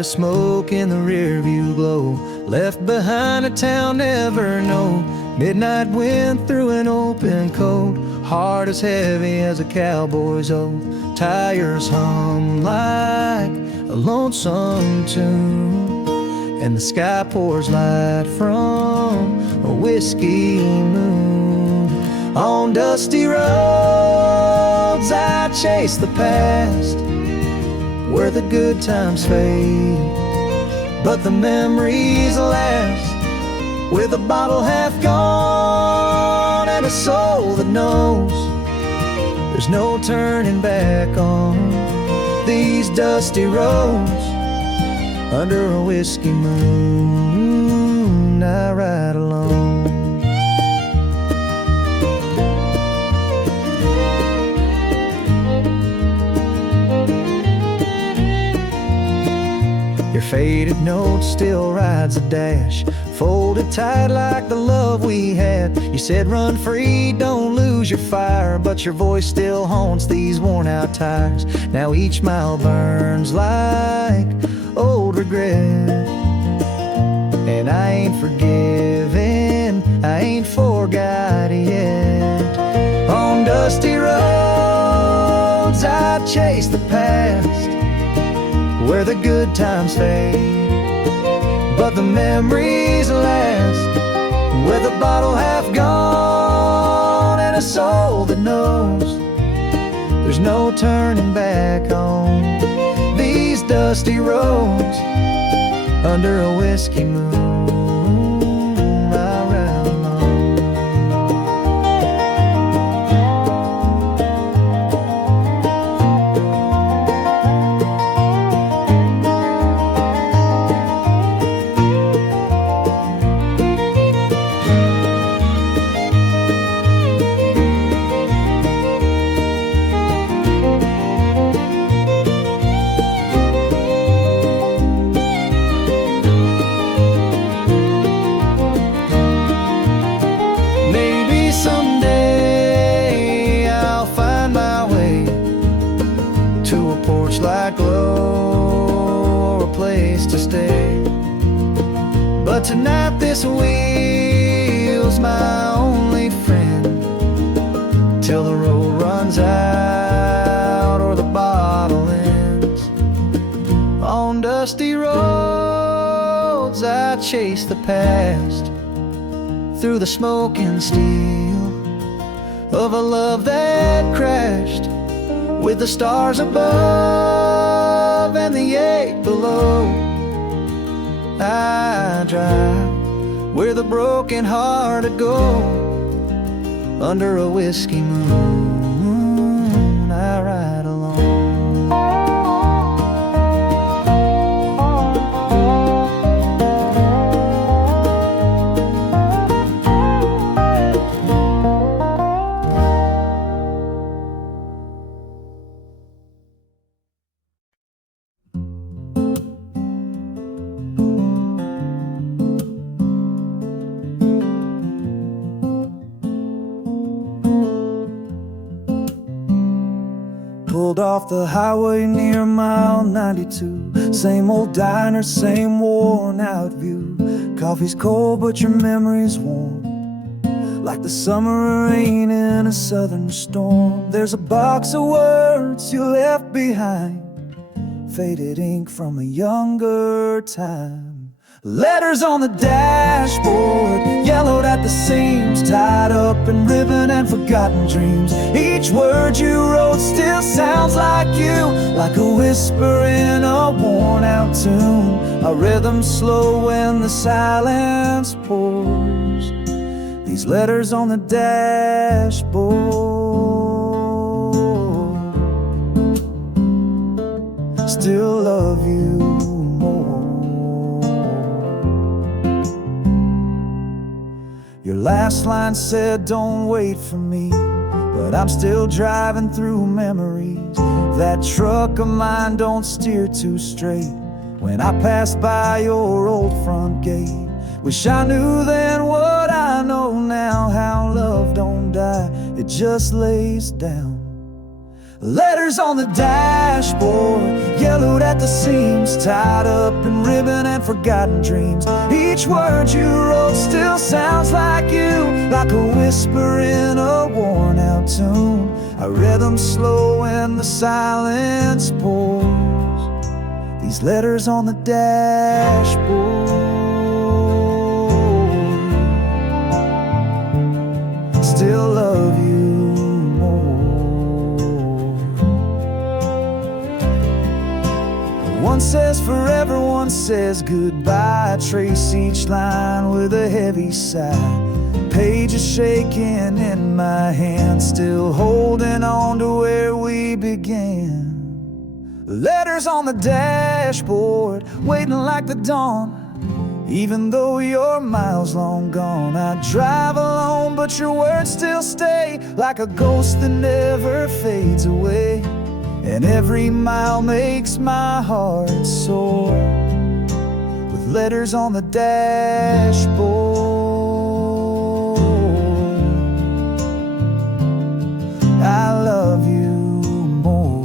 bit of smoke in the rear view glow. Left behind a town never known. Midnight wind through an open coat. Heart as heavy as a cowboy's oath. Tires hum like a lonesome tune, and the sky pours light from a whiskey moon. On dusty roads I chase the past, where the good times fade, but the memories last. With a bottle half gone and a soul that knows there's no turning back on these dusty roads. Under a whiskey moon I ride alone. Your faded note still rides the dash, folded tight like the love we had. You said run free, don't lose your fire, but your voice still haunts these worn out tires. Now each mile burns like old regret, and I ain't forgiven, I ain't forgot yet. On dusty roads I chase the past, where the good times fade, but the memories last. With a bottle half gone and a soul that knows there's no turning back on these dusty roads. Under a whiskey moon I ride alone. Like glow or a place to stay, but tonight this wheel's my only friend, till the road runs out or the bottle ends. On dusty roads I chase the past, through the smoke and steel of a love that crashed, with the stars above and the eight below. I drive where the broken hearted go. Under a whiskey moon I ride alone. Pulled off the highway near mile 92. Same old diner, same worn out view. Coffee's cold but your memory's warm, like the summer rain in a southern storm. There's a box of words you left behind, faded ink from a younger time. Letters on the dashboard, yellowed at the seams, tied up in ribbon and forgotten dreams. Each word you wrote still sounds like you, like a whisper in a worn out tune. A rhythm slow when the silence pours. These letters on the dashboard still love you more. Your last line said, don't wait for me, but I'm still driving through memories. That truck of mine don't steer too straight when I pass by your old front gate. Wish I knew then what I know now, how love don't die, it just lays down Letters on the dashboard, yellowed at the seams, tied up in ribbon and forgotten dreams. Each word you wrote still sounds like you, like a whisper in a worn-out tune. I read them slow and the silence pours. These letters on the dashboard. Still love you more. One says forever, one says goodbye. I trace each line with a heavy sigh. Pages shaking in my hand, still holding on to where we began. Letters on the dashboard, waiting like the dawn. Even though you're miles long gone, I drive alone, but your words still stay, like a ghost that never fades away. And every mile makes my heart soar, with letters on the dashboard. I love you more.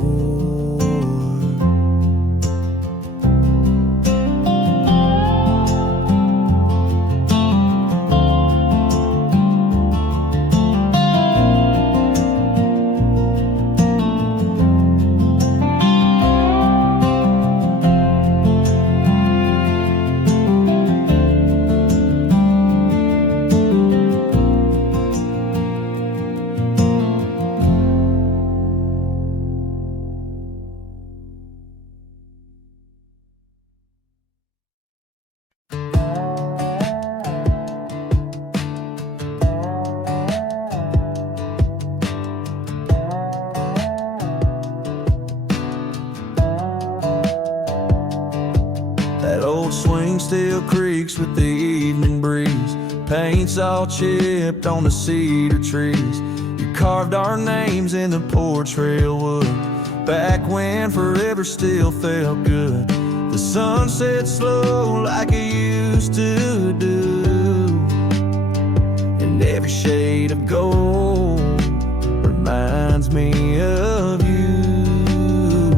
That old swing still creaks with the evening breeze. Paint's all chipped on the cedar trees. You carved our names in the porch rail wood, back when forever still felt good. The sun set slow like it used to do, and every shade of gold reminds me of you.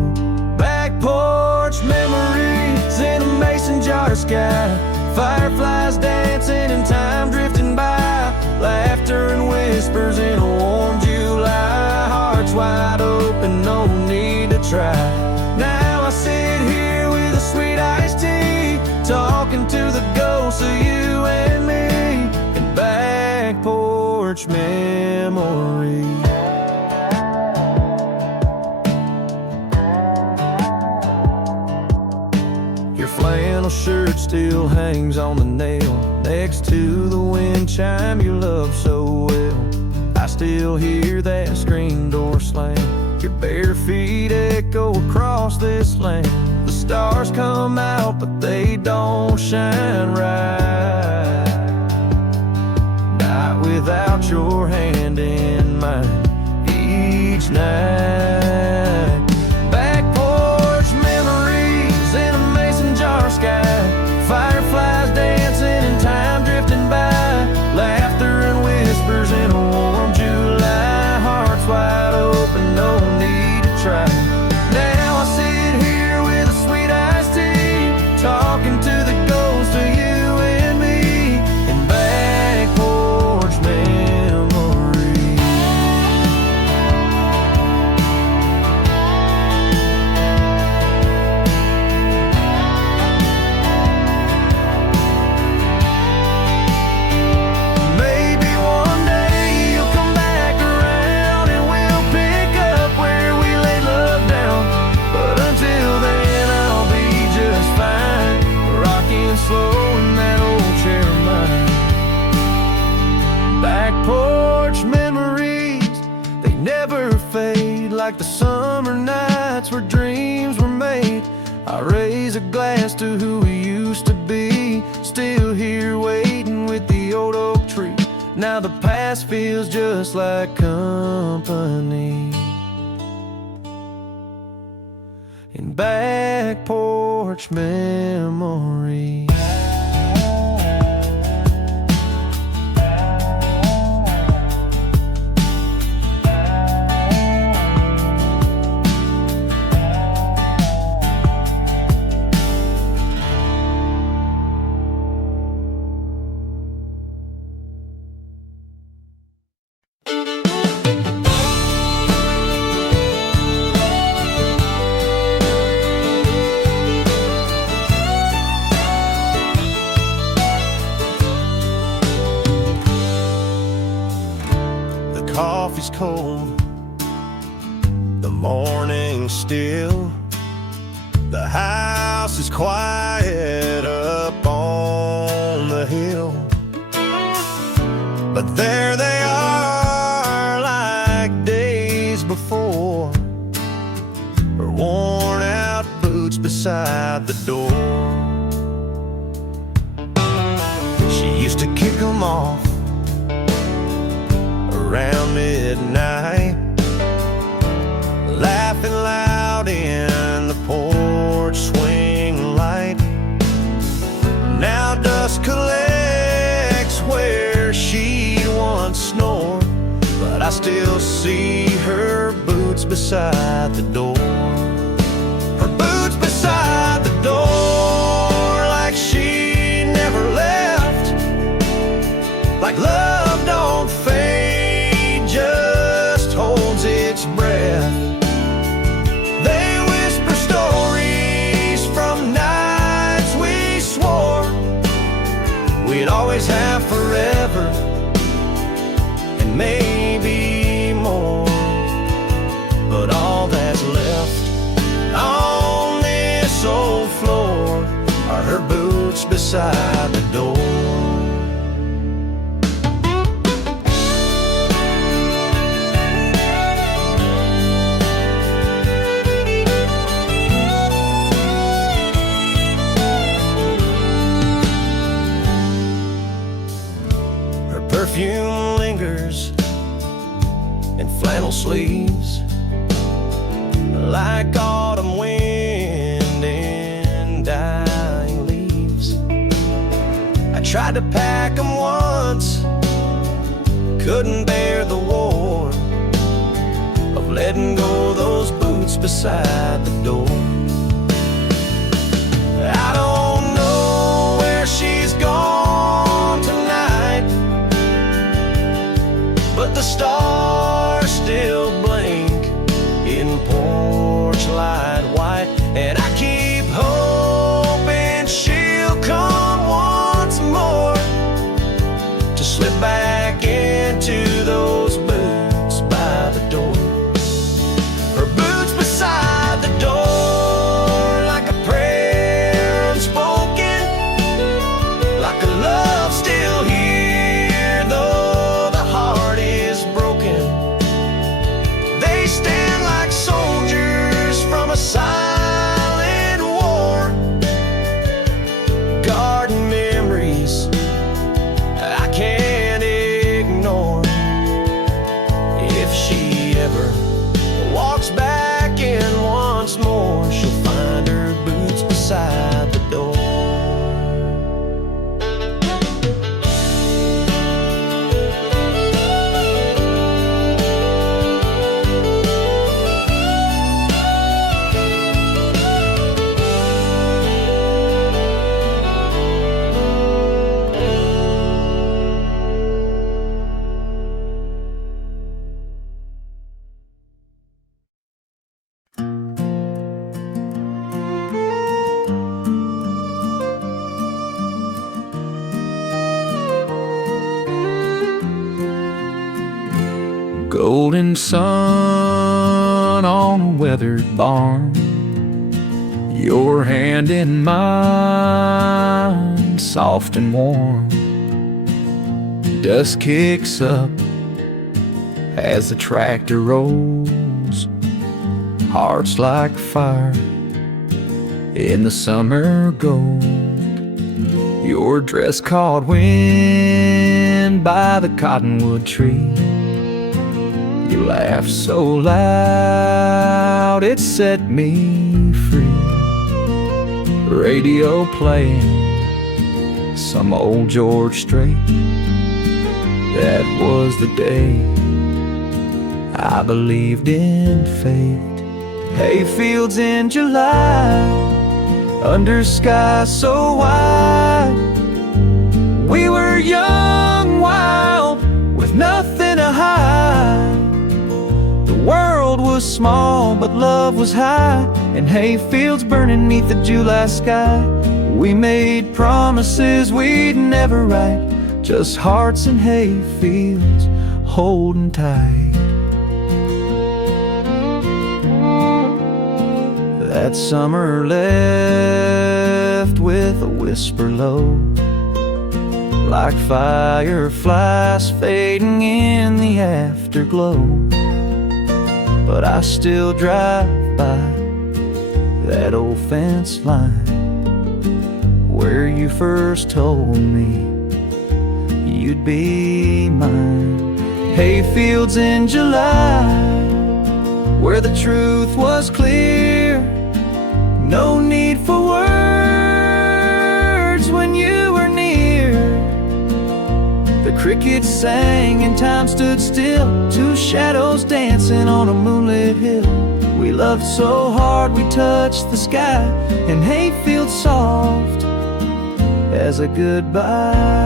Back porch memories in a mason jar sky, fireflies dancing and time drifting by, laughter and whispers in a warm July. Hearts wide open, no need to try. Now I sit here with a sweet iced tea, talking to the ghosts of you and me, and back porch memories. Your flannel shirt still hangs on the nail next to the wind chime you love so well. I still hear that screen door slam, your bare feet echo across this land. The stars come out but they don't shine right, not without your hand in mine each night. Back porch memories in a mason jar sky, fireflies dancing and time drifting by, laughter and whispers in a warm July. Hearts wide open, no need to try. Now I sit here with a sweet iced tea, talking to the ghost of you and me, and back porch memories. Maybe one day you'll come back around and we'll pick up where we laid love down. But until then I'll be just fine, rocking slow in that old chair of mine. Back porch memories, they never fade, like the summer nights where dreams were made. I raise a glass to who we used to be, still here waiting with the old oak tree. Now the past feels just like company, in back porch memories. coffee's cold, the morning's still, the house is quiet up on the hill. But there they are, like days before, her worn out boots beside the door. She used to kick them off around midnight, laughing loud in the porch swing light. Now dust collects where she once snored, but I still see her boots beside the door. Her boots beside the door, like she never left, like love don't fade, just holds its breath. They whisper stories from nights we swore we'd always have forever, and maybe more. But all that's left on this old floor are her boots beside the door. Perfume lingers in flannel sleeves, like autumn wind in dying leaves. I tried to pack them once, couldn't bear the war of letting go those boots beside the door. I don't know where she's gone tonight, but the stars still blink in porch light white, and I keep hoping she'll come once more to slip back into those boots by the door. Her boots beside the door, like a prayer unspoken, like a love still here, though the heart is broken. They stand like soldiers from a silent war, guarding memories I can't ignore. If she ever walks back in once more, she'll find her boots beside the door. Golden sun on a weathered barn, your hand in mine, soft and warm. Dust kicks up as the tractor rolls, hearts like fire in the summer gold. Your dress caught wind by the cottonwood tree. You laughed so loud it set me free. Radio playing some old George Strait. That was the day I believed in fate. Hayfields in July, under sky so wide. We were young, wild, with nothing to hide. The world was small, but love was high, and hayfields burning neath the July sky. We made promises we'd never write, just hearts and hayfields holding tight. That summer left with a whisper low, like fireflies fading in the afterglow. But I still drive by that old fence line where you first told me you'd be mine. Hayfields in July, where the truth was clear. No need for words when you were near. The crickets sang and time stood still, two shadows dancing on a moonlit hill. We loved so hard we touched the sky, and hayfields soft as a goodbye.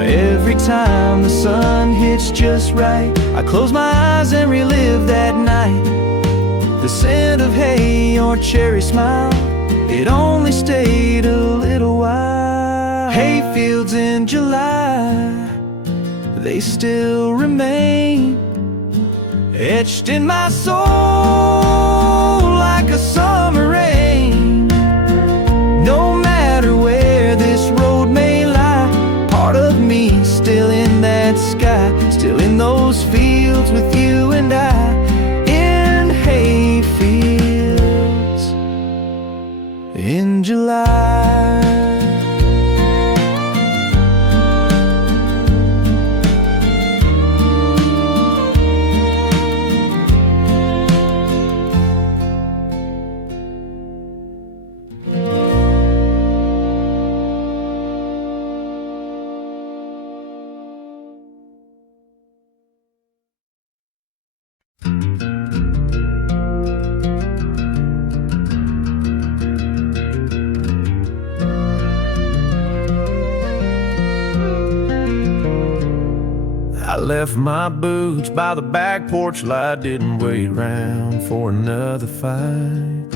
Every time the sun hits just right, I close my eyes and relive that night. The scent of hay, your cherry smile, it only stayed a little while. Hayfields in July, they still remain etched in my soul like a summer rain. No matter where this road may lie, part of me still in that sky, still in those fields with you and I, in hayfields in July. I left my boots by the back porch light, didn't wait round for another fight.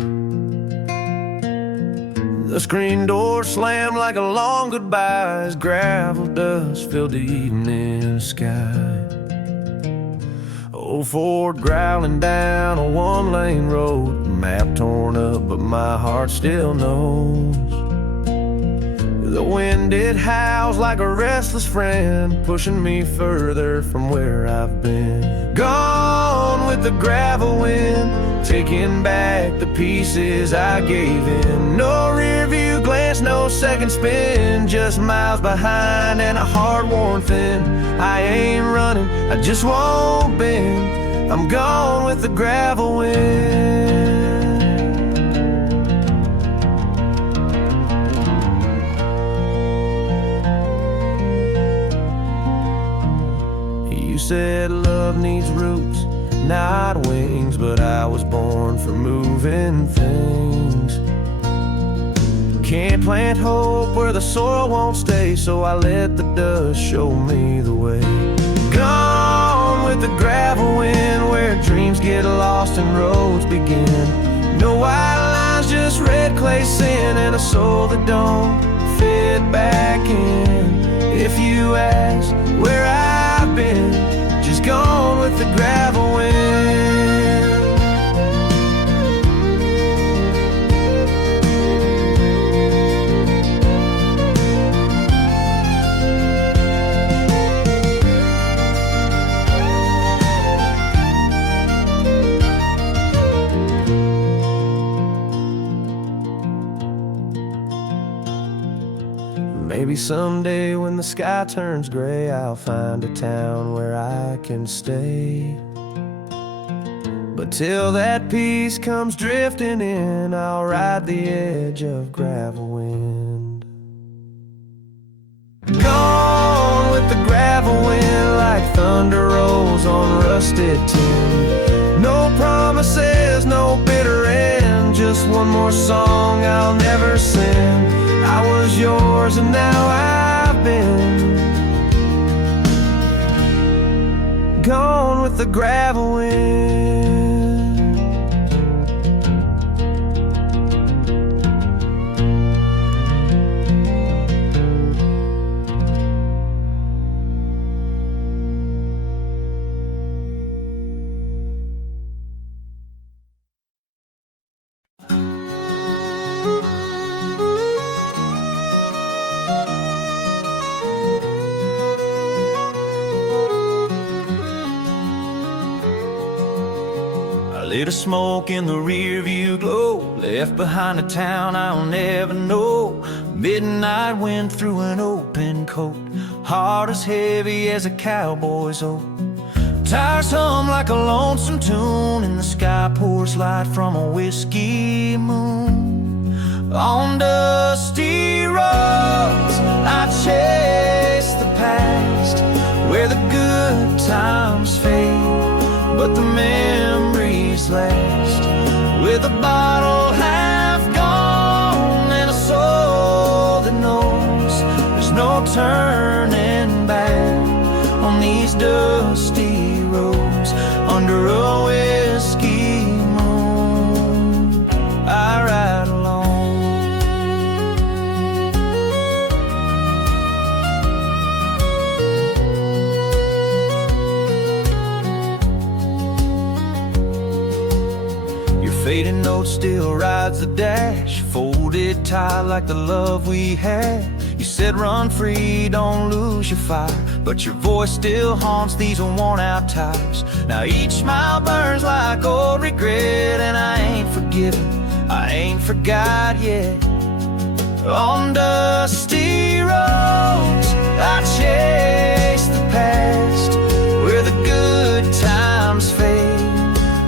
The screen door slammed like a long goodbye as gravel dust filled the evening sky. Old Ford growling down a one-lane road, map torn up but my heart still knows. The wind, it howls like a restless friend, pushing me further from where I've been. Gone with the gravel wind, taking back the pieces I gave in. No rear view glance, no second spin, just miles behind and a heart worn thin. I ain't running, I just won't bend. I'm gone with the gravel wind. You said love needs roots, not wings, but I was born for moving things. Can't plant hope where the soil won't stay, so I let the dust show me the way. Gone with the gravel wind, where dreams get lost and roads begin. No white lines, just red clay sand, and a soul that don't fit back in. If you ask where I've been, just gone with the gravel wind. Maybe someday when the sky turns gray, I'll find a town where I can stay. But till that peace comes drifting in, I'll ride the edge of gravel wind. Gone with the gravel wind, like thunder rolls on rusted tin. No promises, no bitter end, just one more song I'll never sing. I was yours and now I've been gone with the gravel wind. Lit a smoke in the rear view glow, left behind a town I'll never know. Midnight wind through an open coat, heart as heavy as a cowboy's oath. Tires hum like a lonesome tune, and the sky pours light from a whiskey moon. On dusty roads I chase the past, where the good times fade, but the memories last. With a bottle half gone and a soul that knows there's no turning back on these dusty roads. Under a whiskey moon I ride alone. Fading note still rides the dash, folded tight like the love we had. You said run free, don't lose your fire, but your voice still haunts these worn out tires. Now each mile burns like old regret, and I ain't forgiven, I ain't forgot yet. On dusty roads I chase the past, where the good times fade,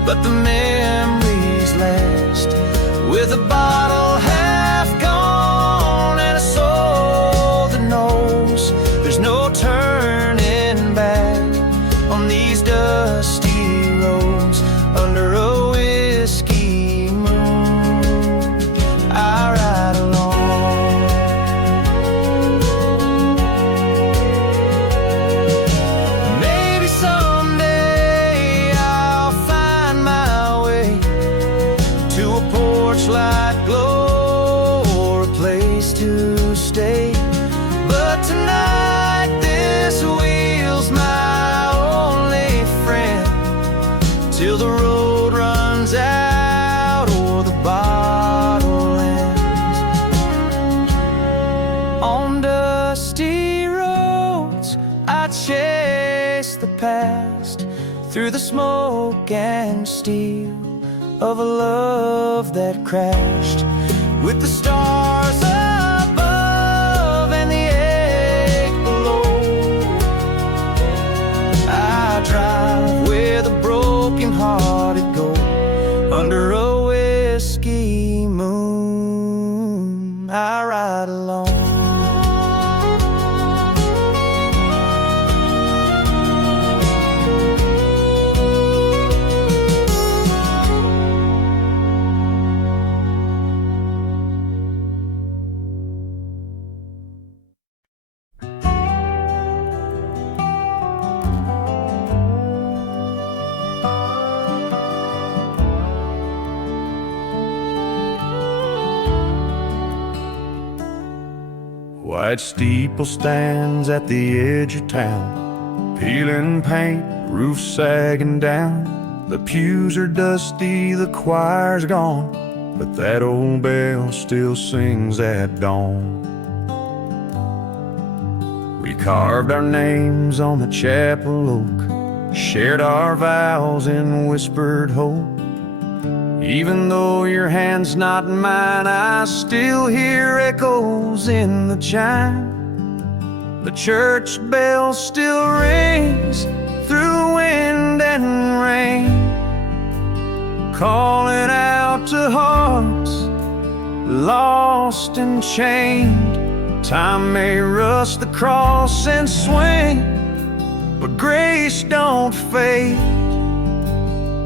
but the memories last. With a bottle half gone and a soul that knows there's no turning back on these dusty roads. Under a whiskey moon I ride alone. Maybe someday I'll find my way to a porch light glow or a place to stay, but tonight this wheel's my only friend, till the road runs out or the bottle ends. On dusty roads I chase the past, through the smoke and steel of a love that crashed. With the stars above and the ache below, I drive where the broken-hearted go. Under a whiskey moon I ride alone. White steeple stands at the edge of town, peeling paint, roof sagging down. The pews are dusty, the choir's gone, but that old bell still sings at dawn. We carved our names on the chapel oak, shared our vows in whispered hope. Even though your hand's not in mine, I still hear echoes in the chime. The church bell still rings through wind and rain, calling out to hearts lost and chained. Time may rust the cross and swing, but grace don't fade,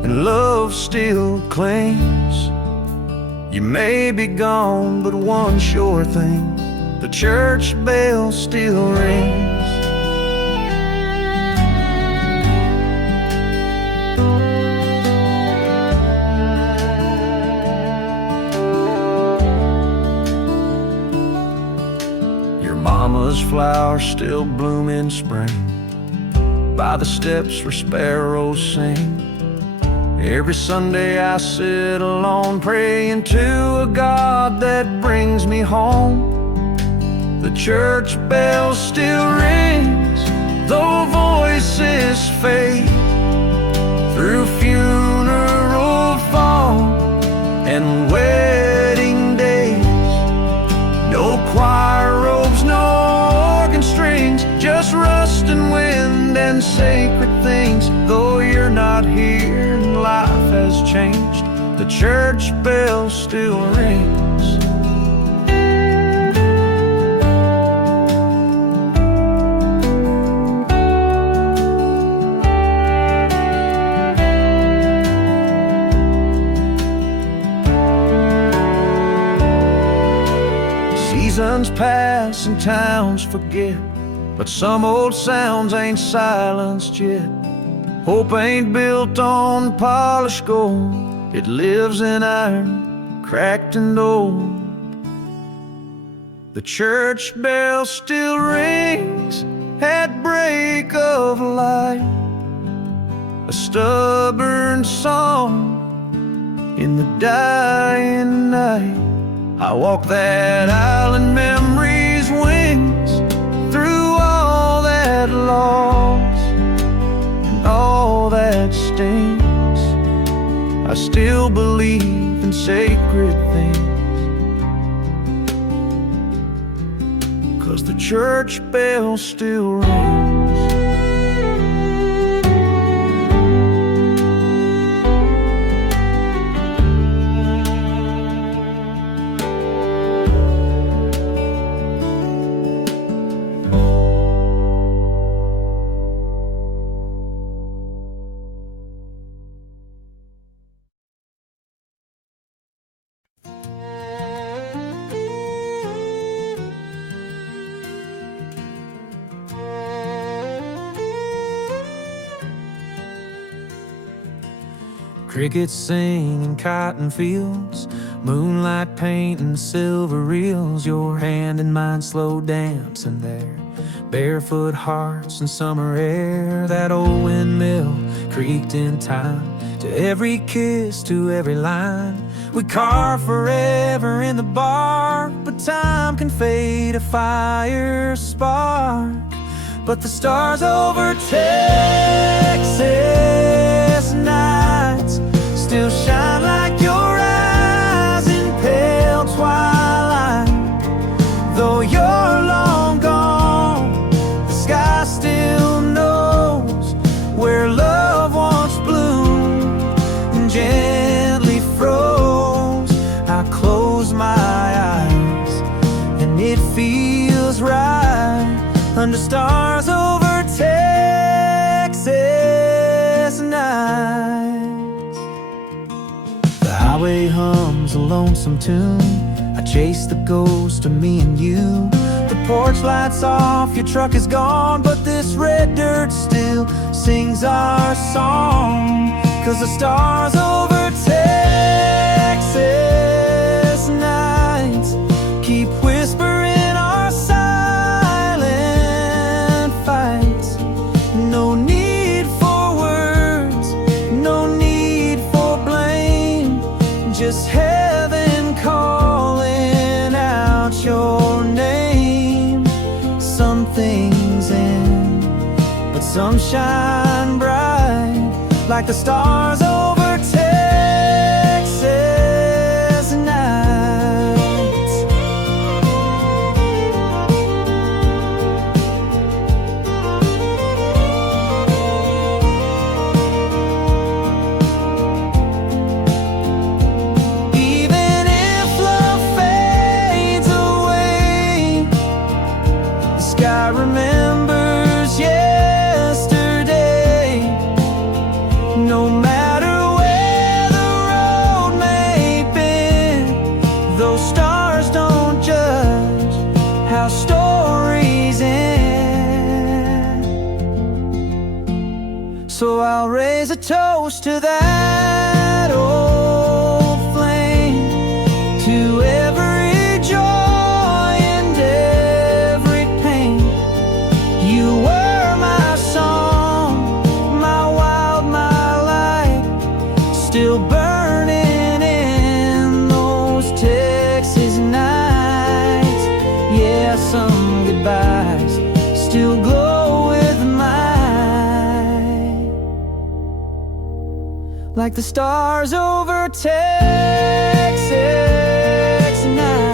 and love still clings. You may be gone, but one sure thing, the church bell still rings. flowers still bloom in spring, by the steps where sparrows sing. Every Sunday I sit alone, praying to a God that brings me home. The church bell still rings, though voices fade, through funeral fall and wedding days. No choir robes, no organ strings, just rust and wind and sacred things. Though you're not here and life has changed, the church bell still rings. Seasons pass and towns forget, but some old sounds ain't silenced yet. Hope ain't built on polished gold, it lives in iron, cracked and old. The church bell still rings at break of light, a stubborn song in the dying night. I walk that aisle in memory's wings, through all that loss and all that stings. I still believe in sacred things, 'cause the church bell still rings. Crickets sing in cotton fields, moonlight painting silver reels. Your hand and mine slow dancing there, barefoot hearts in summer air. That old windmill creaked in time, to every kiss, to every line. We carve forever in the bark, but time can fade a fire spark. But the stars over Texas nights still shine like your eyes in pale twilight. Though you're long gone, the sky still knows where love once bloomed and gently froze. I close my eyes and it feels right, under stars over Texas nights. The highway hums a lonesome tune, I chase the ghost of me and you. The porch lights off, your truck is gone, but this red dirt still sings our song. 'Cause the stars over Texas nights keep whispering our silent fights. No need for words, no need for blame, just heaven calling out your name. Some things end, but some shine bright, like the stars over Texas nights. Even if love fades away, the sky remembers yesterday. No matter where the road may bend, those stars don't judge how stories end. So I'll raise a toast to that old flame, to every joy and every pain. like the stars over Texas nights.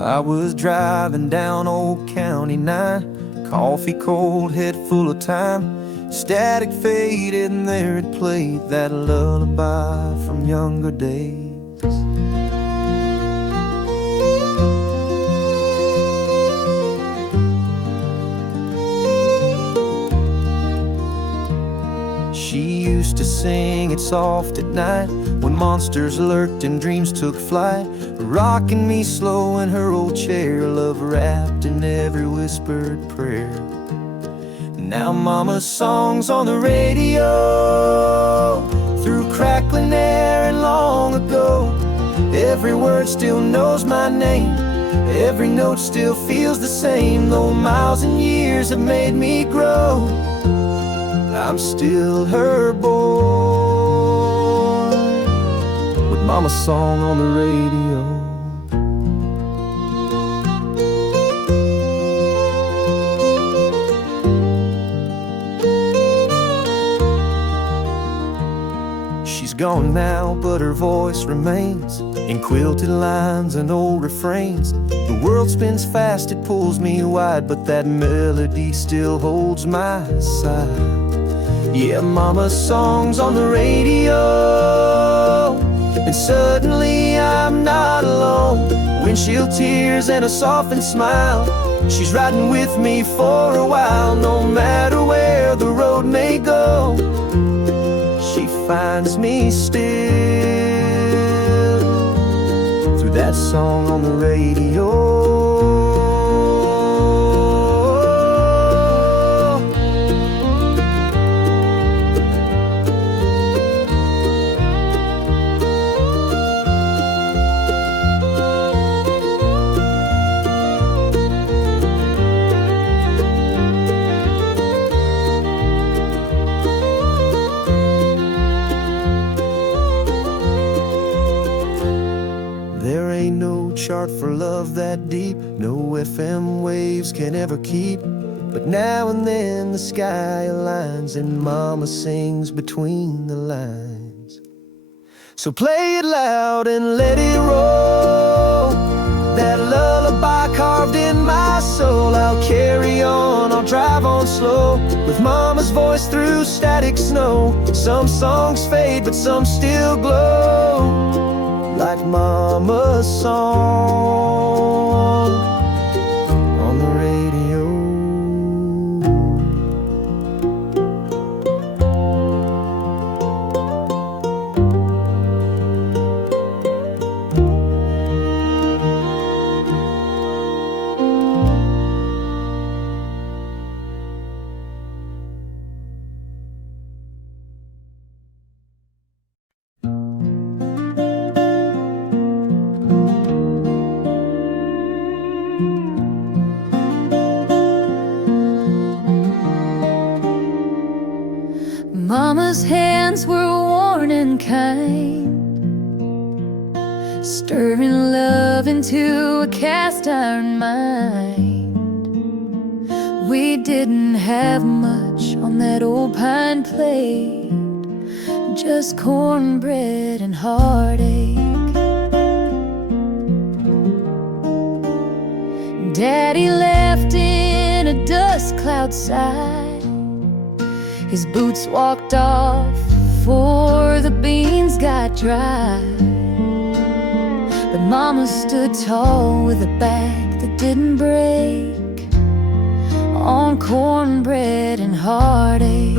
I was driving down Old County 9, coffee cold, head full of time. Static faded and there it played that lullaby from younger days. She used to sing it soft at night when monsters lurked and dreams took flight, rocking me slow in her old chair, love wrapped in every whispered prayer. Now mama's songs on the radio, through crackling air and long ago. Every word still knows my name, every note still feels the same. Though miles and years have made me grow, I'm still her boy, with mama's song on the radio. She's gone now, but her voice remains in quilted lines and old refrains. The world spins fast, it pulls me wide, but that melody still holds my side. Yeah, mama's song's on the radio, and suddenly I'm not alone. Windshield tears and a softened smile, she's riding with me for a while. No matter where the road may go, she finds me still through that song on the radio. There ain't no chart for love that deep, no FM waves can ever keep. But now and then the sky aligns and mama sings between the lines. So play it loud and let it roll, that lullaby carved in my soul. I'll carry on, I'll drive on slow, with mama's voice through static snow. Some songs fade, but some still glow, like mama's song on the radio. Mama's hands were worn and kind, stirring love into a cast iron mind. We didn't have much on that old pine plate, just cornbread and heartache. Daddy left in a dust cloud side, his boots walked off before the beans got dry. But Mama stood tall with a back that didn't break, on cornbread and heartache.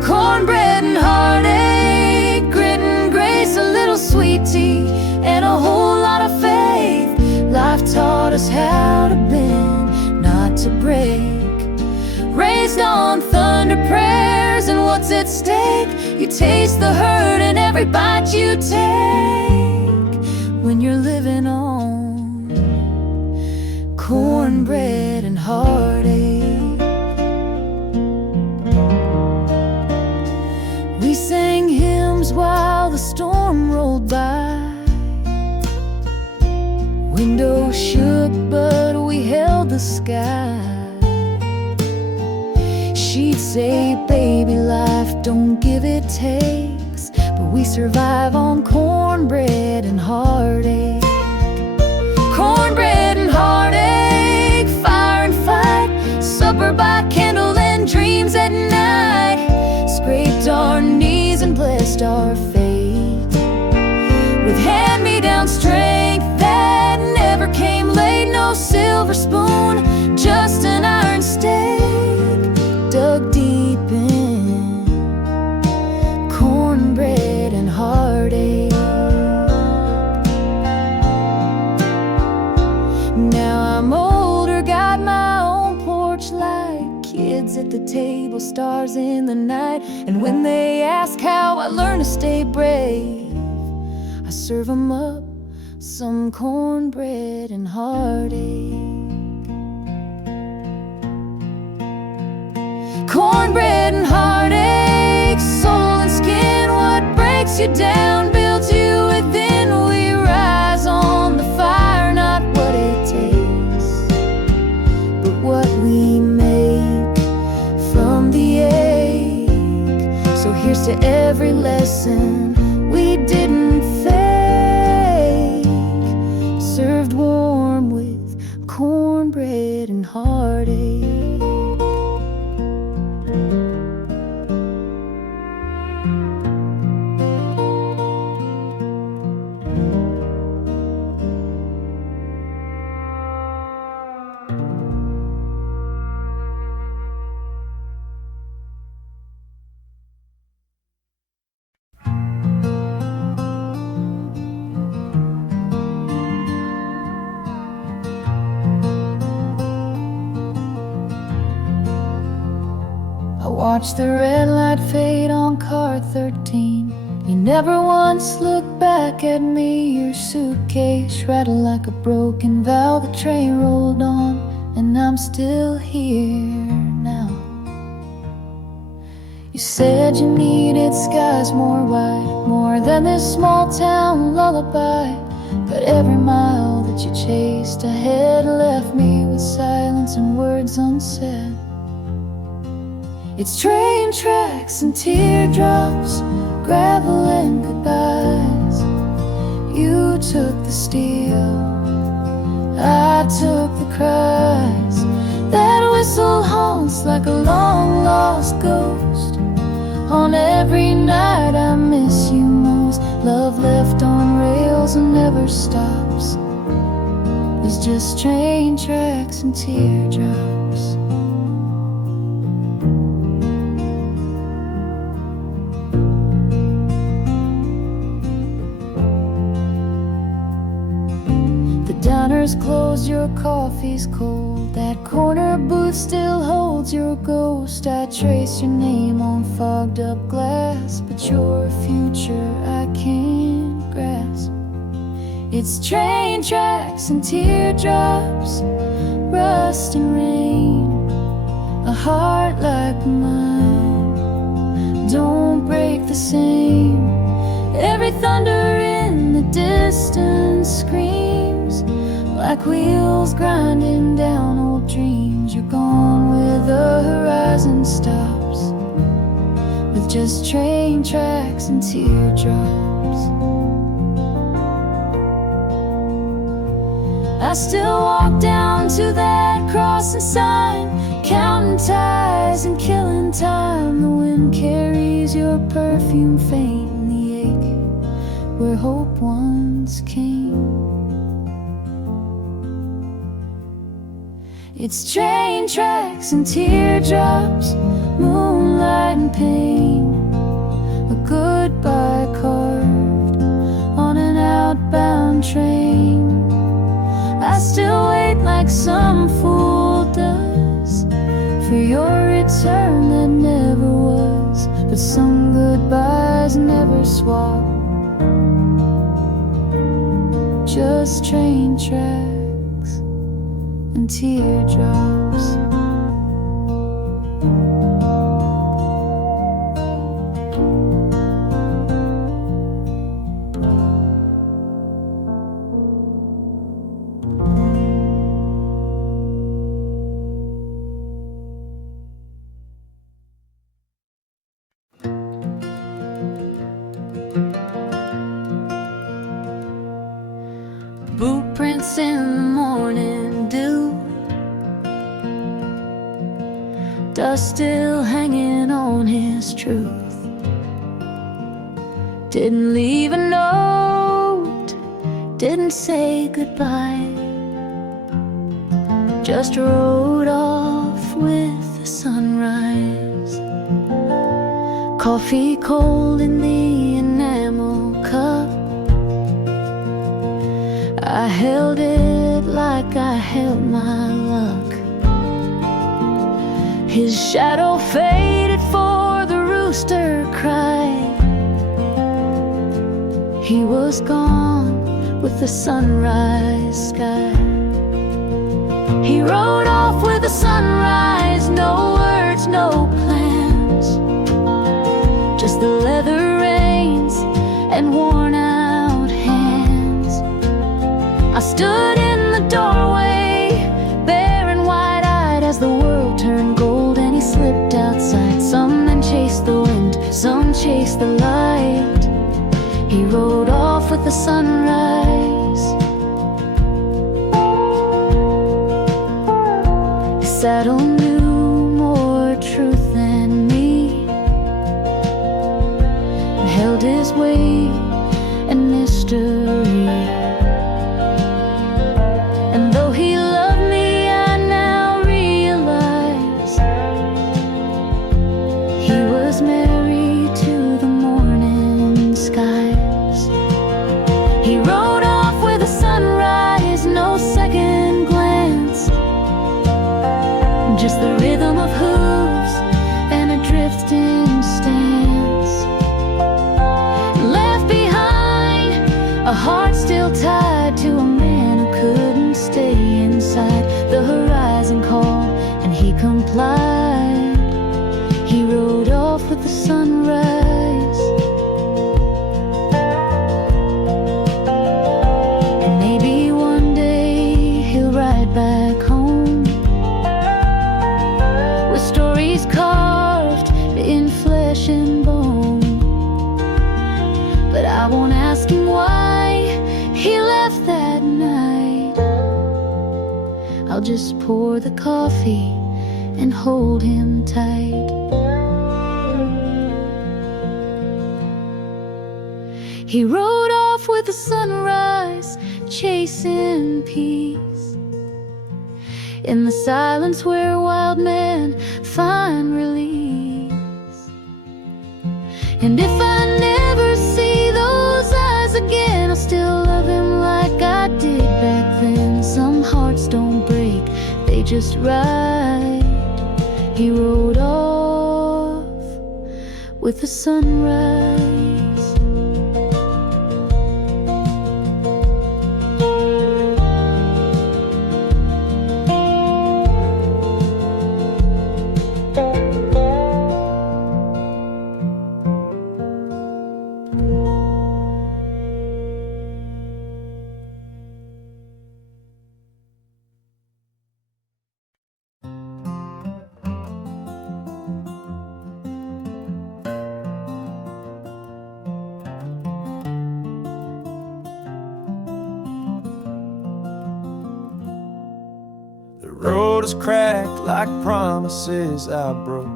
Cornbread and heartache, grit and grace, a little sweet tea, and a whole lot of faith. Life taught us how to bend, not to break. Raised on thunder prayers, and what's at stake? You taste the hurt in every bite you take. living on cornbread and heartache. We sang hymns while the storm rolled by. Windows shook, but we held the sky. She'd say, baby, life don't give, it takes, but we survive on cornbread and heartache. Cornbread and heartache, fire and fight, supper by candle and dreams at night. Scraped our knees and blessed our fate with hand-me-down strength that never came late. No silver spoon, just an iron stake dug deep in cornbread and heartache. Now I'm older, got my own porch light, kids at the table, stars in the night. And when they ask how I learned to stay brave, I serve 'em up some cornbread and heartache. Cornbread and heartache, soul and skin, what breaks you down builds you within. We rise on the fire, not what it takes, but what we make from the ache. So here's to every lesson we didn't fake, served warm with cornbread and heartache. Watch the red light fade on car 13. You never once looked back at me. Your suitcase rattled like a broken valve. The train rolled on, and I'm still here now. You said you needed skies more wide, more than this small town lullaby. But every mile that you chased ahead left me with silence and words unsaid. It's train tracks and teardrops, gravel and goodbyes. You took the steel, I took the cries. That whistle haunts like a long lost ghost. On every night I miss you most. Love left on rails and never stops. It's just train tracks and teardrops. Diners closed, your coffee's cold. That corner booth still holds your ghost. I trace your name on fogged up glass, but your future I can't grasp. It's train tracks and teardrops, rust and rain. A heart like mine don't break the same. Every thunder in the distance screams like wheels grinding down old dreams. You're gone where the horizon stops, with just train tracks and teardrops. I still walk down to that crossing sign, counting ties and killing time. The wind carries your perfume faint in the ache where hope once came. It's train tracks and teardrops, moonlight and pain. A goodbye carved on an outbound train. I still wait like some fool does for your return that never was. But some goodbyes never swap. just train tracks and teardrops. Boot prints in the morning dew, dust still hanging on his truth. Didn't leave a note, didn't say goodbye, just rode off with the sunrise. Coffee cold in the enamel cup, I held it like I held my luck. His shadow faded for the rooster cried. He was gone with the sunrise sky. He rode off with the sunrise, no words, no plans, just the leather reins and worn out hands. I stood in the doorway, bare and wide-eyed, as the world turned gold and he slipped outside. Some men chased the wind, some chased the light. He rode off with the sunrise. His saddle knew more truth than me, and held his weight and mystery. And though he loved me, I now realize he was married to the morning skies. He rode off with the sunrise, no second glance, just the rhythm of hooves and a drifting stance. Left behind a heart still tied to a man who couldn't stay inside. The horizon called and he complied. He rode off with the sunrise. And maybe one day he'll ride back home with stories carved in flesh and bone. But I won't ask him why he left that night. I'll just pour the coffee and hold him tight. He rode off with the sunrise, chasing peace in the silence where wild men find release. And if I never see those eyes again, I'll still love him like I did back then. Some hearts don't break, they just ride. He rode off with the sunrise. The road is cracked like promises I broke.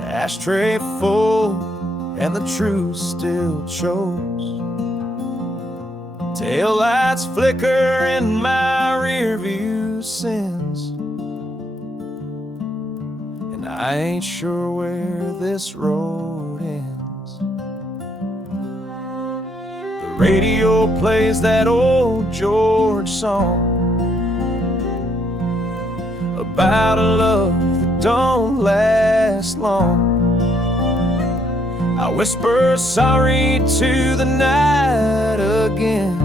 Ashtray full and the truth still shows. Tail lights flicker in my rear view sins, and I ain't sure where this road ends. The radio plays that old George song about a love that don't last long. I I whisper sorry to the night again,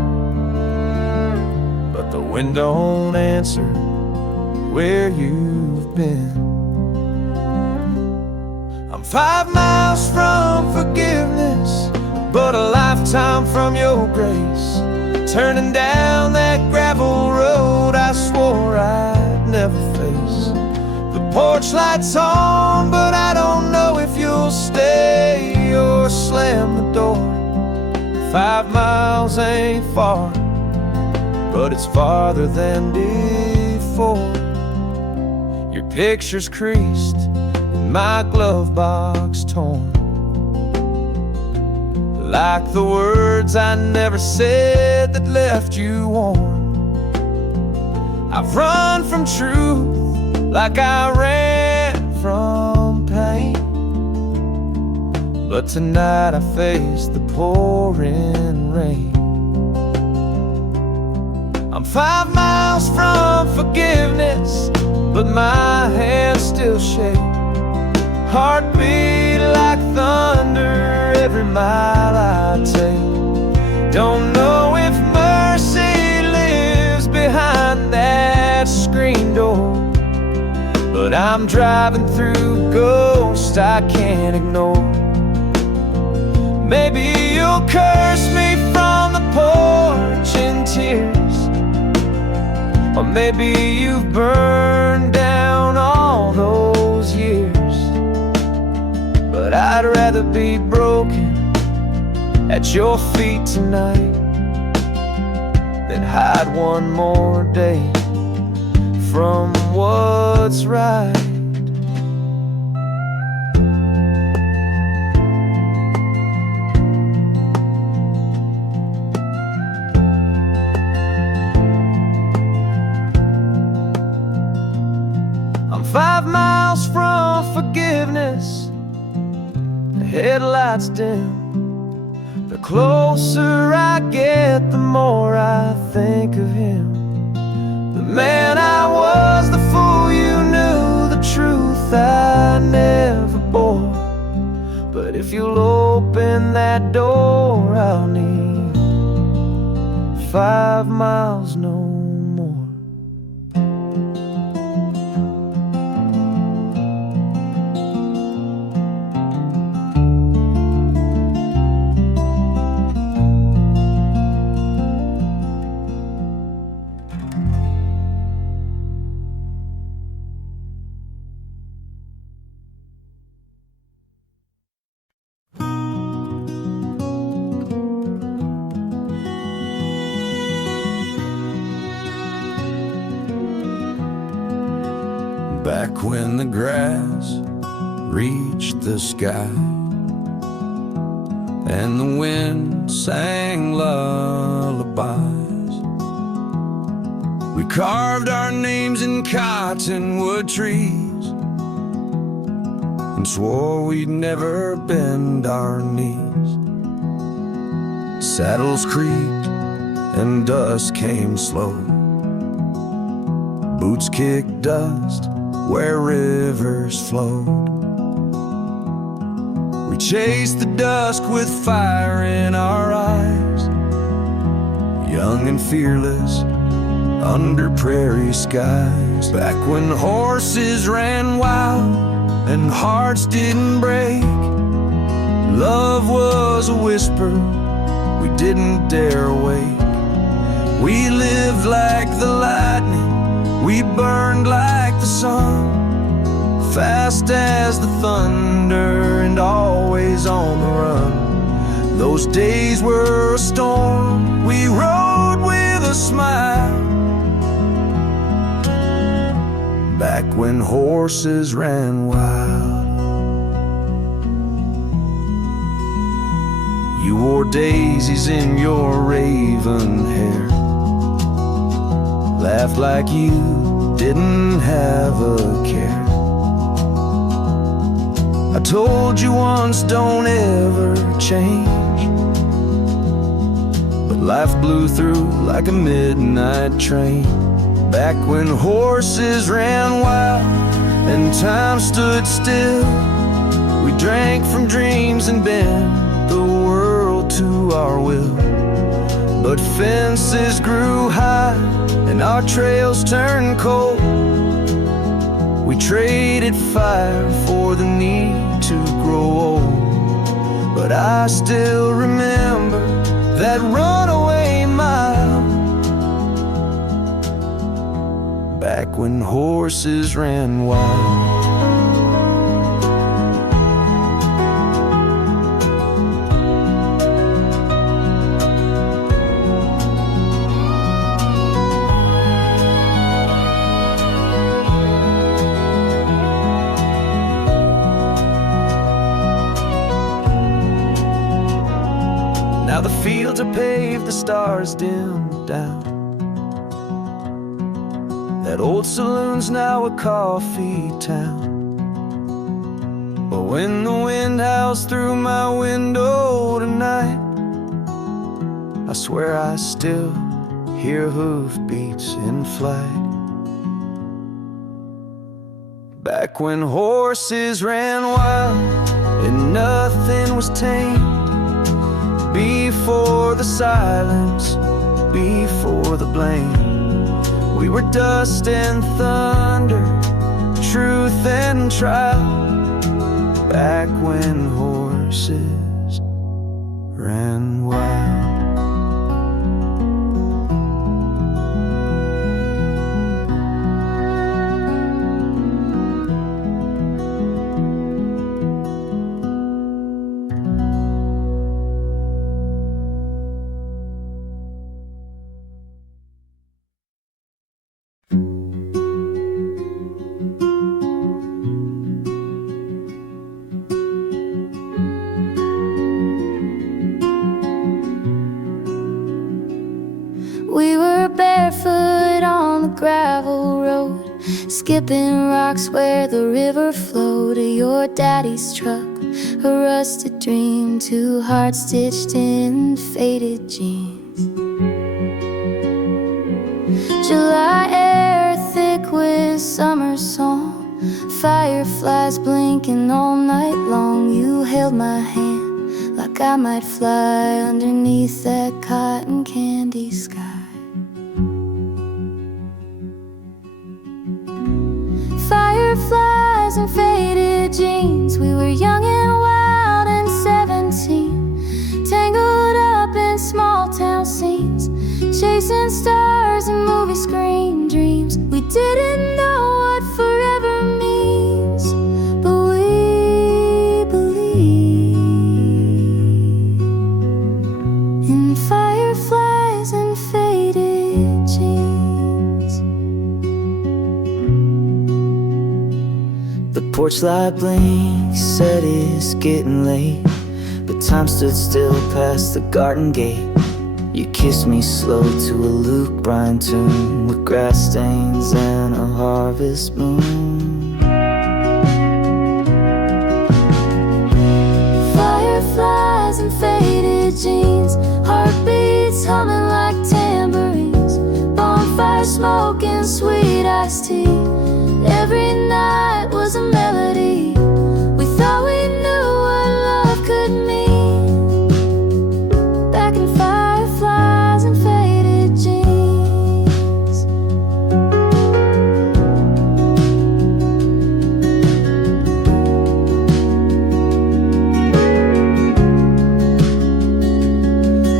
but the wind don't answer where you've been. I'm 5 miles from forgiveness, but a lifetime from your grace. Turning down that gravel road I swore I'd never face. The porch light's on, but I don't know if you'll stay or slam the door. 5 miles ain't far, but it's farther than before. Your picture's creased and my glove box torn, like the words I never said that left you warm. I've run from truth like I ran from pain, but tonight I face the pouring rain. I'm 5 miles from forgiveness, but my hands still shake. Heartbeat like thunder every mile I take. Don't know if mercy lives behind that screen door, but I'm driving through ghosts I can't ignore. Maybe you'll curse me from the porch in tears, or maybe you've burned down all those years. But I'd rather be broken at your feet tonight than hide one more day from what's right. I'm 5 miles from forgiveness. The headlights dim. The closer I get, the more I think of him. The man I was, the fool you knew, the truth I never bore. But if you'll open that door, I'll need 5 miles no more. Back when the grass reached the sky and the wind sang lullabies, we carved our names in cottonwood trees and swore we'd never bend our knees. Saddles creaked and dust came slow. Boots kicked dust where rivers flowed. We chased the dusk with fire in our eyes, young and fearless under prairie skies. Back when horses ran wild and hearts didn't break, love was a whisper we didn't dare wake. We lived like the lightning, we burned like the sun, fast as the thunder and always on the run. Those days were a storm, we rode with a smile. Back when horses ran wild. You wore daisies in your raven hair, laughed like you didn't have a care. I told you once, don't ever change, but life blew through like a midnight train. Back when horses ran wild and time stood still, We drank from dreams and bent the world to our will. But fences grew high and our trails turned cold. We traded fire for the need to grow old. But I still remember that runaway mile, back when horses ran wild. Now the fields are paved, the stars dim down. That old saloon's now a coffee town. But when the wind howls through my window tonight, I swear I still hear hoofbeats in flight. Back when horses ran wild and nothing was tame, before the silence, before the blame, we were dust and thunder, truth and trial. Back when horses ran wild. We were barefoot on the gravel road, skipping rocks where the river flowed. To your daddy's truck, a rusted dream, two hearts stitched in faded jeans. July air thick with summer song, fireflies blinking all night long. You held my hand like I might fly underneath that cotton candy sky. Fireflies and faded jeans, we were young and wild and 17, tangled up in small town scenes, chasing stars and movie screen dreams. We didn't know what forever means, but we believe in fireflies and faded jeans. The porch light blinks, said it's getting late, but time stood still past the garden gate. You kissed me slow to a Luke Bryan tune, with grass stains and a harvest moon. Fireflies and faded jeans, heartbeats humming like tambourines, bonfire smoke and sweet iced tea. Every night was a melody. We thought we knew what love could mean, back in fireflies and faded jeans.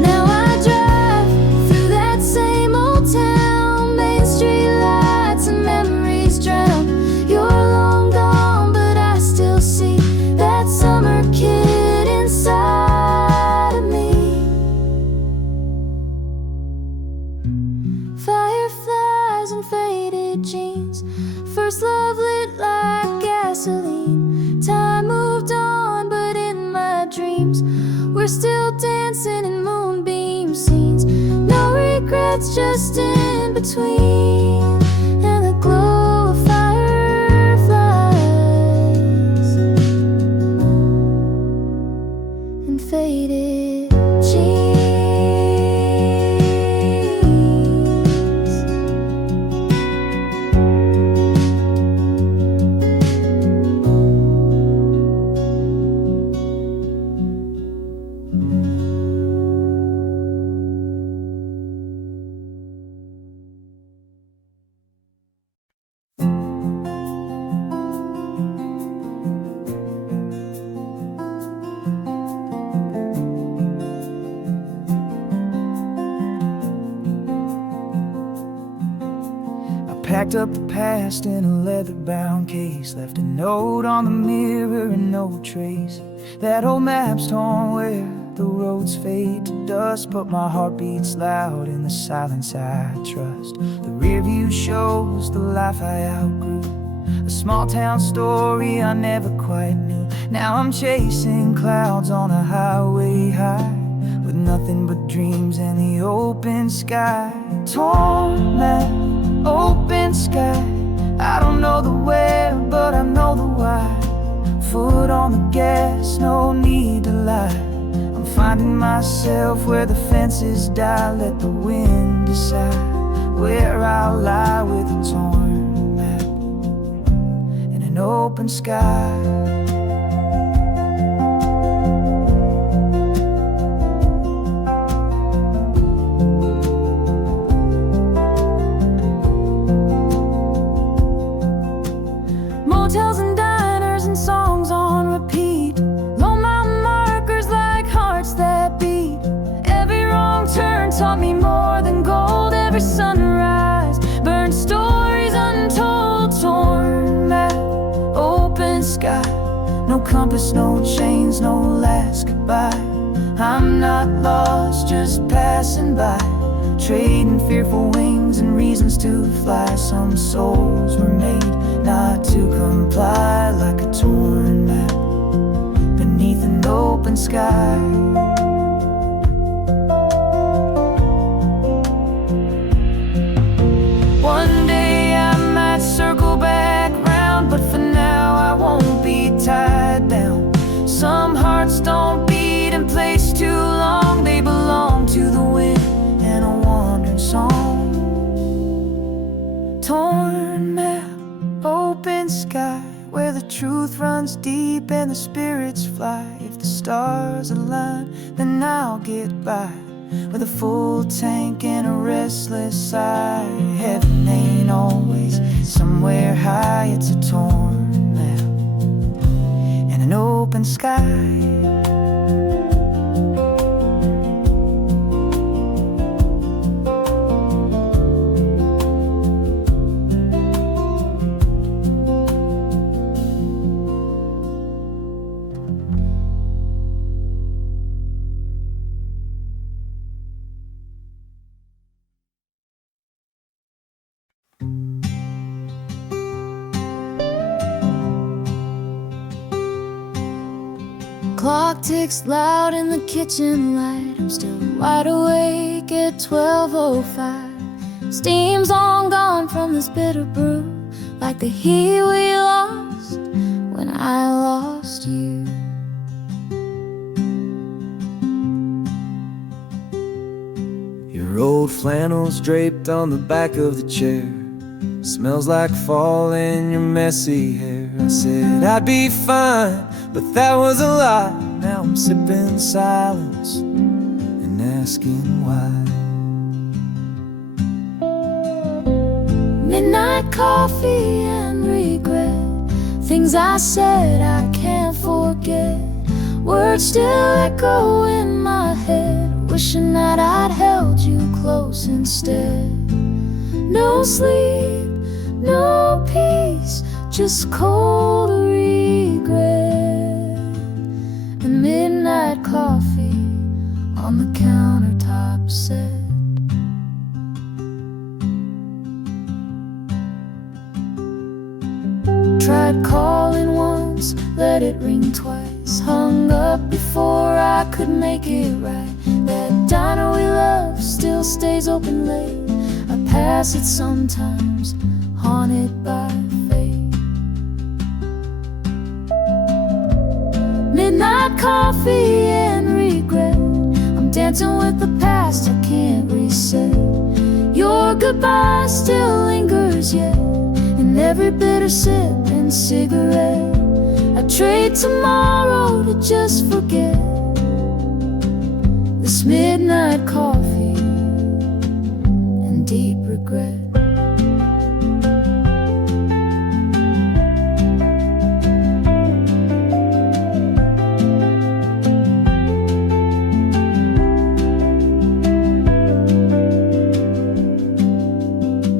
Now I drive through that same old town, Main Street lights and memories drown. You're long gone, but I still see that summer kid inside of me. Fireflies and faded jeans, first love lit like gasoline. Time moved on, but in my dreams we're still dancing in moonbeam scenes. No regrets, just in between, and the glow of fireflies and faded jeans. packed up the past in a leather-bound case, left a note on the mirror and no trace. That old map's torn where the roads fade to dust, but my heart beats loud in the silence I trust. The rear view shows the life I outgrew, a small town story I never quite knew. Now I'm chasing clouds on a highway high, with nothing but dreams and the open sky. Torn map, open sky, I don't know the where, but I know the why. Foot on the gas, no need to lie. I'm finding myself where the fences die. Let the wind decide where I'll lie, with a torn map and an open sky. Motels and diners and songs on repeat, low mountain markers like hearts that beat. Every wrong turn taught me more than gold. Every sunrise burned stories untold. Torn map, open sky, no compass, no chains, no last goodbye. I'm not lost, just passing by, trading fearful wings and reasons to fly. Some souls were made not to comply, like a torn map beneath an open sky. One day I might circle back round, but for now I won't be tied down. Some hearts don't beat in place too long, they belong to the wind and a wandering song. Torn map, open sky, where the truth runs deep and the spirits fly. If the stars align, then I'll get by, with a full tank and a restless eye. Heaven ain't always somewhere high, it's a torn map and an open sky. Clock ticks loud in the kitchen light. I'm still wide awake at 12:05. Steam's long gone from this bitter brew, like the heat we lost when I lost you. Your old flannel's draped on the back of the chair, smells like fall in your messy hair. I said I'd be fine, but that was a lie. Now I'm sipping silence and asking why. Midnight coffee and regret, things I said I can't forget. Words still echo in my head, wishing that I'd held you close instead. No sleep, no peace, just cold regret. And midnight coffee on the countertop set. Tried calling once, let it ring twice, hung up before I could make it right. That diner we love still stays open late. I pass it sometimes, haunted by fate. Midnight coffee and regret, I'm dancing with the past I can't reset. Your goodbye still lingers yet, in every bitter sip and cigarette. I trade tomorrow to just forget this midnight coffee and deep regret.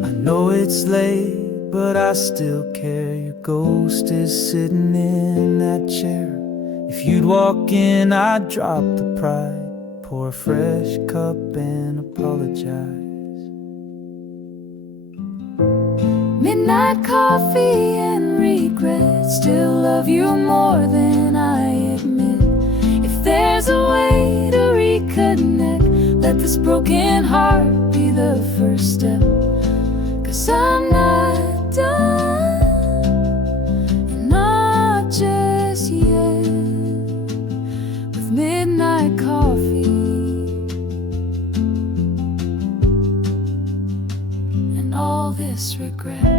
I know it's late, but I still care. Your ghost is sitting in that chair. If you'd walk in, I'd drop the pride, pour a fresh cup and apologize. Midnight coffee and regret, still love you more than I admit. If there's a way to reconnect, let this broken heart be the first step. 'Cause I'm not done, and not just yet, with midnight coffee and all this regret.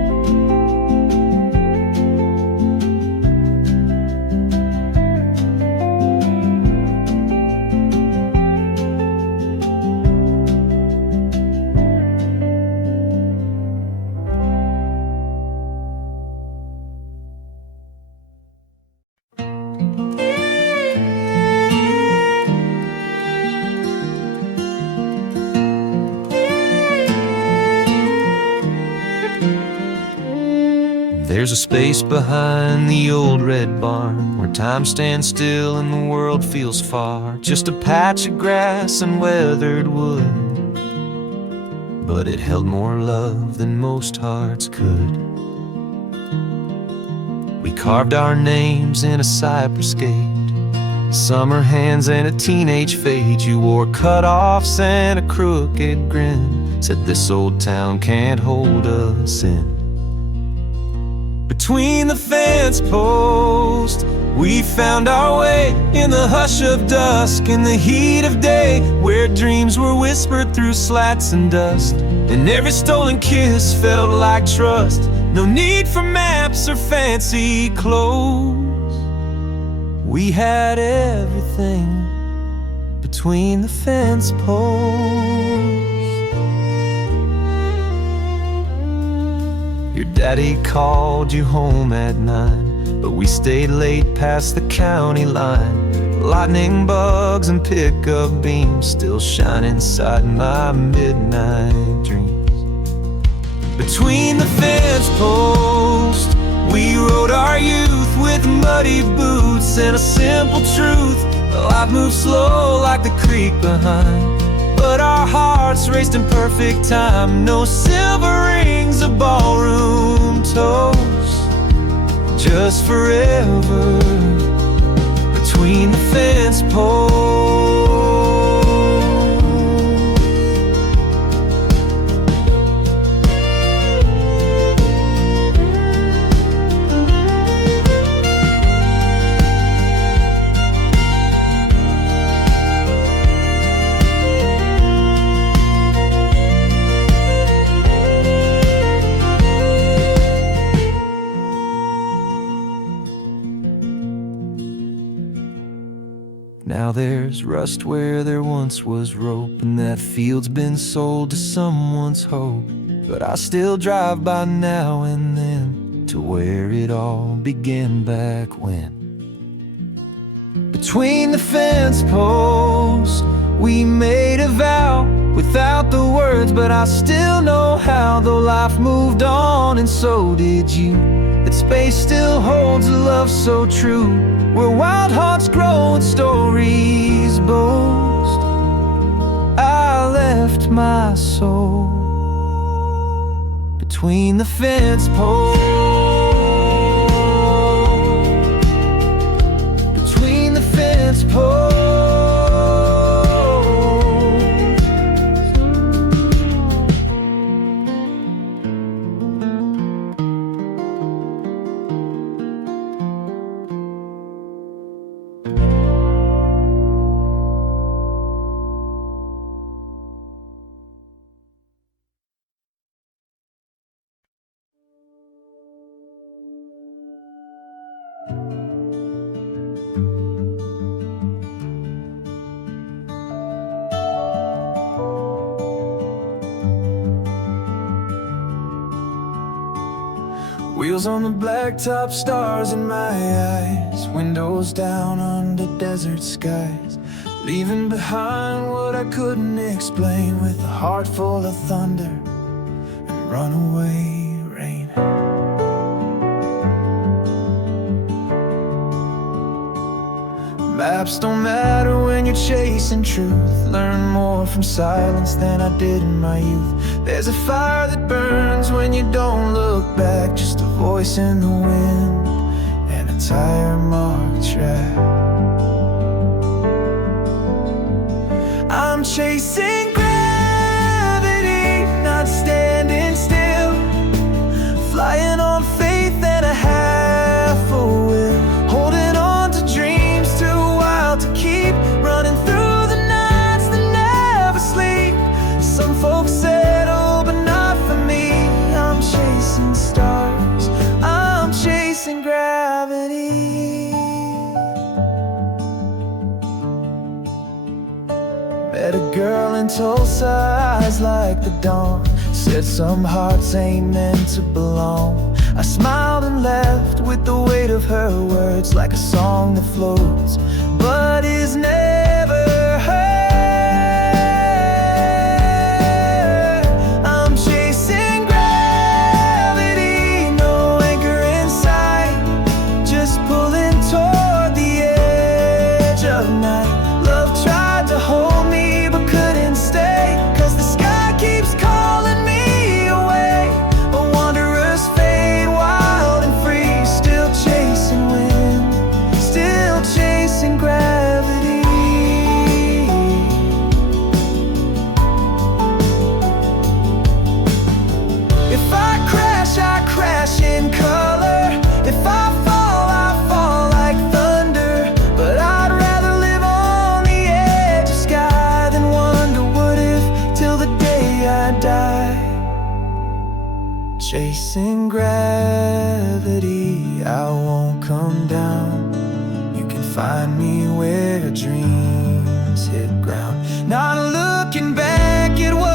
There's a space behind the old red barn where time stands still and the world feels far. Just a patch of grass and weathered wood, but it held more love than most hearts could. We carved our names in a cypress gate, summer hands and a teenage fate. You wore cut-offs and a crooked grin, said this old town can't hold us in. Between the fence posts, we found our way in the hush of dusk, in the heat of day, where dreams were whispered through slats and dust, and every stolen kiss felt like trust. No need for maps or fancy clothes. We had everything between the fence posts. Your daddy called you home at 9, but we stayed late past the county line. Lightning bugs and pickup beams still shine inside my midnight dreams. Between the fence posts, we rode our youth with muddy boots and a simple truth: life moves slow like the creek behind, but our hearts raced in perfect time. No silver rings or ballroom toast, just forever between the fence posts. Now there's rust where there once was rope, and that field's been sold to someone's hope. But I still drive by now and then to where it all began back when. Between the fence posts, we made a vow without the words, but I still know how. Though life moved on and so did you, that space still holds a love so true, where wild hearts grow and stories boast. I left my soul between the fence posts. Between the fence posts. Wheels on the blacktop, stars in my eyes, windows down under desert skies, leaving behind what I couldn't explain, with a heart full of thunder and runaway Raps don't matter when you're chasing truth. Learn more from silence than I did in my youth. There's a fire that burns when you don't look back. Just a voice in the wind and a tire marked track. I'm chasing gravity, not standing still. Flying on faith and a half a will. Holding on to dreams too wild to keep. Running through the nights that never sleep. Some folks settle, but not for me. I'm chasing stars, I'm chasing gravity. Met a girl in Tulsa, eyes like the dawn. Said some hearts ain't meant to belong. I smiled and left with the weight of her words, like a song that floats but is never heard. I'm chasing gravity, no anchor in sight. Just pulling toward the edge of night. Love tried to hold me but couldn't stay, 'cause the sky keeps calling me away. But wanderers fade wild and free. Still chasing wind, still chasing gravity. If I crash in color. If I fall like thunder. But I'd rather live on the edge of sky than wonder what if till the day I die. Chasing gravity, I won't come down. You can find me where dreams hit ground. Not looking back at what